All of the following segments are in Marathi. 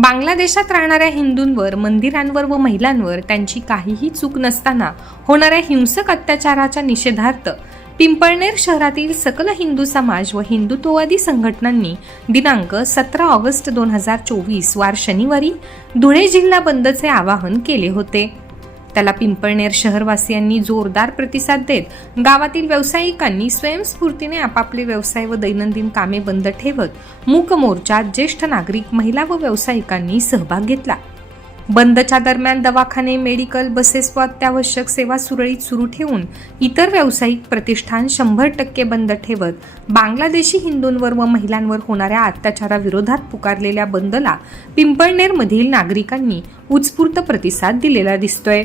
बांगलादेशात राहणाऱ्या हिंदूंवर मंदिरांवर व महिलांवर त्यांची काहीही चूक नसताना होणाऱ्या हिंसक अत्याचाराच्या निषेधार्थ पिंपळनेर शहरातील सकल हिंदू समाज व हिंदुत्ववादी संघटनांनी दिनांक सतरा ऑगस्ट दोन हजार चोवीस वार शनिवारी धुळे जिल्हा बंदचे आवाहन केले होते. त्याला पिंपळनेर शहरवासियांनी जोरदार प्रतिसाद देत गावातील व्यावसायिकांनी स्वयंस्फूर्तीने आपापले व्यवसाय व दैनंदिन कामे बंद ठेवत मूक मोर्चात ज्येष्ठ नागरिक महिला व व्यावसायिकांनी सहभाग घेतला. बंदच्या दरम्यान दवाखाने मेडिकल बसेस व अत्यावश्यक सेवा सुरळीत सुरू ठेवून इतर व्यावसायिक प्रतिष्ठान शंभर टक्के बंद ठेवत बांगलादेशी हिंदूंवर व महिलांवर होणाऱ्या अत्याचाराविरोधात पुकारलेल्या बंदला पिंपळनेरमधील नागरिकांनी उत्स्फूर्त प्रतिसाद दिलेला दिसतोय.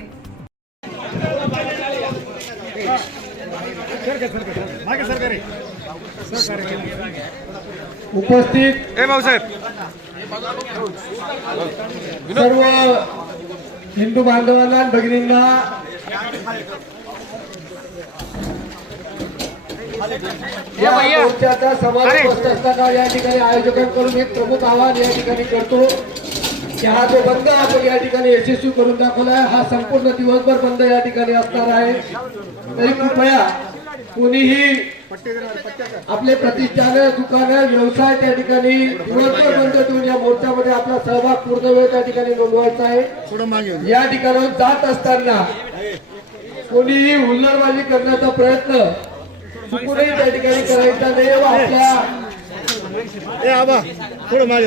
उपस्थित सर्व हिंदू बांधवांना भगिनींना या मोर्चाचा समावेश होत असताना या ठिकाणी आयोजकांकडून एक प्रमुख आवाहन या ठिकाणी करतो. की हा जो बंद आपण या ठिकाणी यशस्वी करून दाखवला आहे हा संपूर्ण दिवसभर बंद या ठिकाणी असणार आहे. तरी कृपया कोणीही आपले प्रतिष्ठान दुकानं व्यवसाय त्या ठिकाणी दिवसभर बंद ठेवून या मोर्चामध्ये आपला सहभाग पूर्ण वेळ त्या ठिकाणी नोंदवायचा आहे. या ठिकाणाहून जात असताना कोणीही हुल्लडबाजी करण्याचा प्रयत्न चुकूनही त्या ठिकाणी करायचा नाही व आपल्या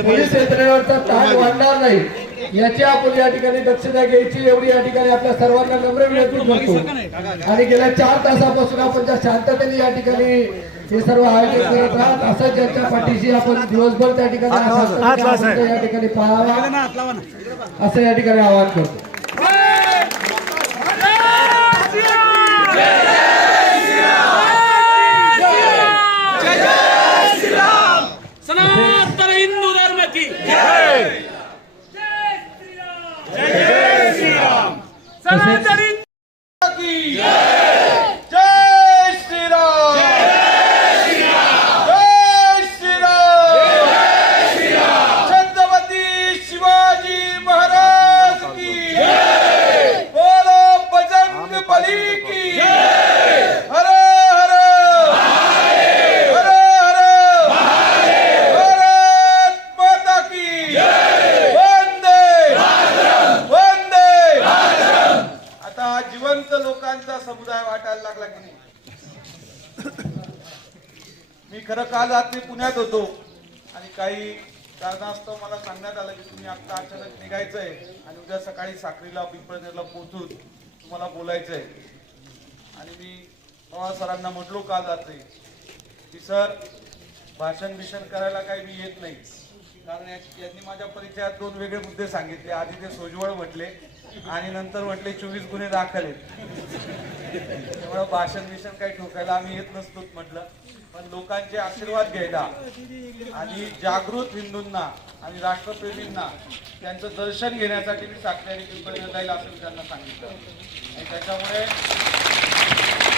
पोलीस यंत्रणेवरचा ताण वाढणार नाही. याची आपण या ठिकाणी दक्षता घ्यायची एवढी या ठिकाणी आपल्या सर्वांना नम्र विनंती करतो. आणि गेल्या चार तासापासून आपण ज्या शांततेने या ठिकाणी हे सर्व आयोजन करत आहात असं ज्यांच्या पाठीशी आपण दिवसभर त्या ठिकाणी या ठिकाणी पाहावा असं या ठिकाणी आवाहन करतो सनातन हिंदू धर्म की सनातन हिंदू की जय श्रीराम जय श्रीराम छत्रपती शिवाजी महाराज की बोलो बजरंग बली की हर हर हर हर भारत माता की वंदे वंदे आता जिवंत लोकांचा समुदाय वाटायला लागला की नाही मी खरं काल रात्री पुण्यात होतो आणि काही कारणास्तव मला सांगण्यात आलं की तुम्ही आत्ता अचानक निघायचंय आणि उद्या सकाळी साखरीला पिंपळनेरला पोहोचून तुम्हाला बोलायचंय. आणि मी पवार सरांना म्हटलो काल रात्री की सर भाषण भीषण करायला काही मी येत नाही. कारण यांनी माझ्या परिचयात दोन वेगळे मुद्दे सांगितले. आधी ते सोजवळ म्हटले आणि नंतर म्हटले चोवीस गुन्हे दाखल आहेत. त्यामुळे भाषण बिषण काही ठोकायला आम्ही येत नसतो म्हटलं. पण लोकांचे आशीर्वाद घ्यायला आणि जागृत हिंदूंना आणि राष्ट्रप्रेमींना त्यांचं दर्शन घेण्यासाठी मी साखरे आणि जाईल असं त्यांना सांगितलं. आणि त्याच्यामुळे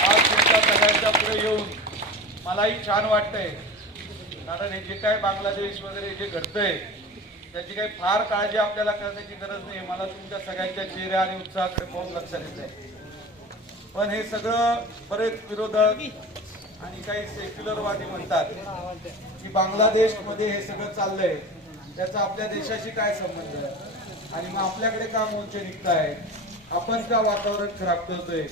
आज तुमच्या सगळ्यांच्या पुढे येऊन मलाही छान वाटतंय. कारण हे जे काय बांगलादेश वगैरे जे घडतंय त्याची काही फार काळजी आपल्याला करण्याची गरज नाही. मला तुमच्या सगळ्यांच्या चेहऱ्या आणि उत्साहाकडे पाहून लक्षात येत आहे पण हे सगळं बरेच विरोधक आणि काही सेक्युलरवादी म्हणतात की बांगलादेशमध्ये हे सगळं चाललंय. त्याचा आपल्या देशाशी काय संबंध आहे? आणि मग आपल्याकडे का मोर्चे निघताय आपण का वातावरण खराब करतोय?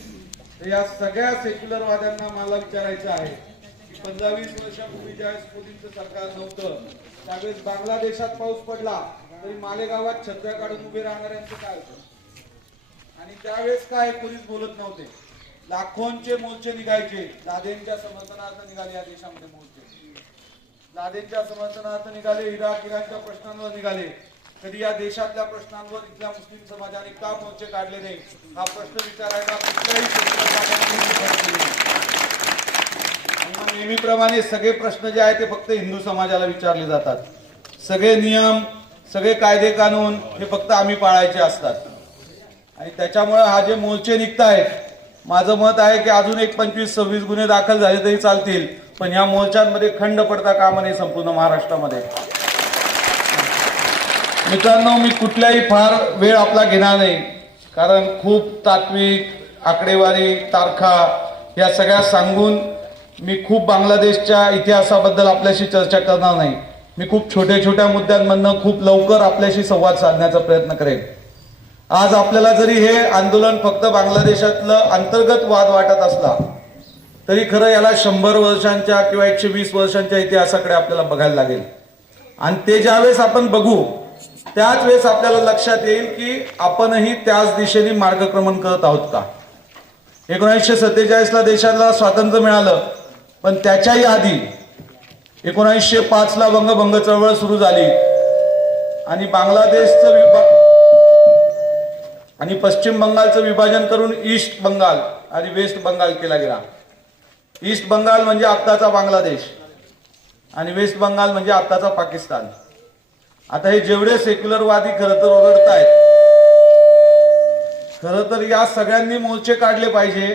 तर या सगळ्या सेक्युलरवाद्यांना मला विचारायचं आहे की पंधरा वीस वर्षापूर्वी ज्यावेळेस मोदींचं सरकार नव्हतं त्यावेळेस बांगलादेशात पाऊस पडला तरी मालेगावात छत्र्या काढून उभे राहणाऱ्यांचं काय होतं? आणि त्यावेळेस काय पोलीस बोलत नव्हते? लाखोंचे मोर्चे निघायचे. लादेंच्या समर्थनार्थ निघाले या देशामध्ये मोर्चे लादेंच्या समर्थनार्थ निघाले इराक इराणच्या प्रश्नांवर निघाले. कधी या देशातल्या प्रश्नांवर इथल्या मुस्लिम समाजाने का मोर्चे काढले नाही हा प्रश्न विचारायला कुठल्याही नेहमीप्रमाणे सगळे प्रश्न जे आहेत ते फक्त हिंदू समाजाला विचारले जातात. सगळे नियम सगळे कायदे कानून हे फक्त आम्ही पाळायचे असतात. आणि त्याच्यामुळे हा जे मोर्चे आहेत माझं मत आहे की अजून एक पंचवीस सव्वीस गुन्हे दाखल झाले तरी चालतील पण या मोर्चांमध्ये खंड पडता कामा नये संपूर्ण महाराष्ट्रामध्ये. मित्रांनो मी कुठल्याही फार वेळ आपला घेणार नाही कारण खूप तात्विक आकडेवारी तारखा या सगळ्या सांगून मी खूप बांगलादेशच्या इतिहासाबद्दल आपल्याशी चर्चा करणार नाही. मी खूप छोट्या छोट्या मुद्द्यांमधनं खूप लवकर आपल्याशी संवाद साधण्याचा प्रयत्न करेन. आज आपल्याला जरी हे आंदोलन फक्त बांगलादेशातलं अंतर्गत वाद वाटत असला तरी खरं याला शंभर वर्षांच्या किंवा एकशे वीस वर्षांच्या इतिहासाकडे आपल्याला बघायला लागेल. आणि ते ज्यावेळेस आपण बघू त्याच वेळेस आपल्याला लक्षात येईल की आपणही त्याच दिशेने मार्गक्रमण करत आहोत का? एकोणीसशे सत्तेचाळीसला देशाला स्वातंत्र्य मिळालं पण त्याच्याही आधी एकोणीसशे पाचला बंगभंग चळवळ सुरू झाली. आणि बांगलादेशचं विभाग आणि पश्चिम बंगालचं विभाजन करून ईस्ट बंगाल आणि वेस्ट बंगाल केला गेला. ईस्ट बंगाल म्हणजे आत्ताचा बांगलादेश आणि वेस्ट बंगाल म्हणजे आत्ताचा पाकिस्तान. आता हे जेवढे सेक्युलरवादी खरं तर ओरडत आहेत खरं तर या सगळ्यांनी मोर्चे काढले पाहिजे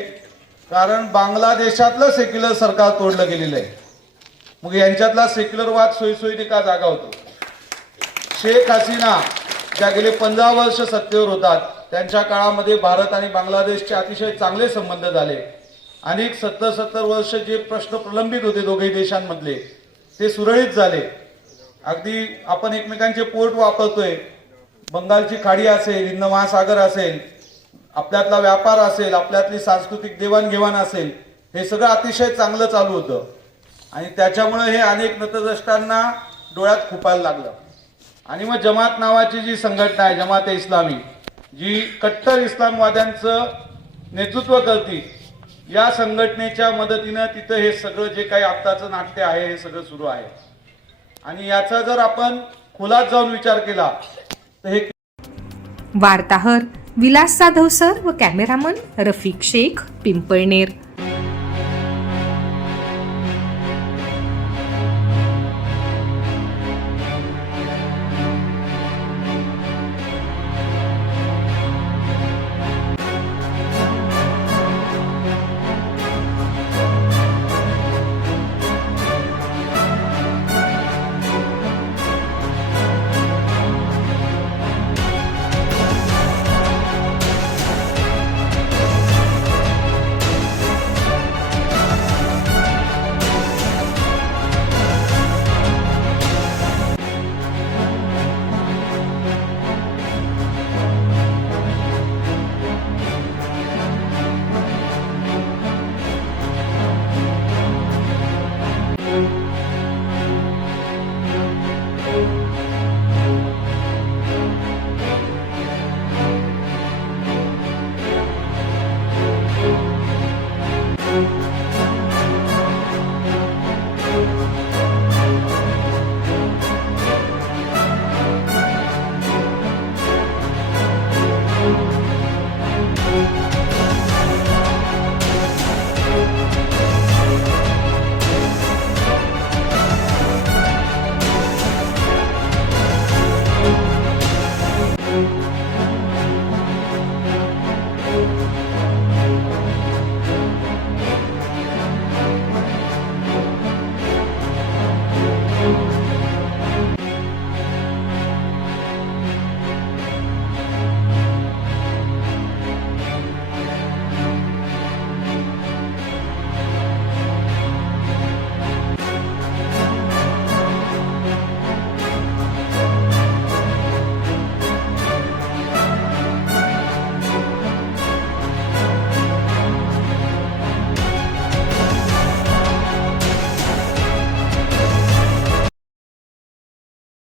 कारण बांगलादेशातलं सेक्युलर सरकार तोडलं गेलेलं आहे. मग यांच्यातला सेक्युलरवाद सोयीसोयीने का जागा होतो? शेख हसीना ज्या गेले पंधरा वर्ष सत्तेवर होतात त्यांच्या काळामध्ये भारत आणि बांगलादेशचे अतिशय चांगले संबंध झाले. अनेक सत्तर सत्तर वर्ष जे प्रश्न प्रलंबित होते दोघेही देशांमधले ते सुरळीत झाले. अगदी आपण एकमेकांचे पोर्ट वापरतोय. बंगालची खाडी असेल हिंद महासागर असेल आपल्यातला व्यापार असेल आपल्यातली सांस्कृतिक देवाणघेवाण असेल हे सगळं अतिशय चांगलं चालू होतं. आणि त्याच्यामुळे हे अनेक नतद्रष्टांना डोळ्यात खुपायला लागलं. आणि मग जमात नावाची जी संघटना आहे जमात इस्लामी जी कट्टर इस्लामवाद्यांचं नेतृत्व करते या संघटनेच्या मदतीनं तिथं हे सगळं जे काही आत्ताचं नाट्य आहे हे सगळं सुरू आहे. आणि याचा जर आपण खोलात जाऊन विचार केला तर हे वार्ताहर विलास जाधव सर व कॅमेरामन रफिक शेख पिंपळनेर.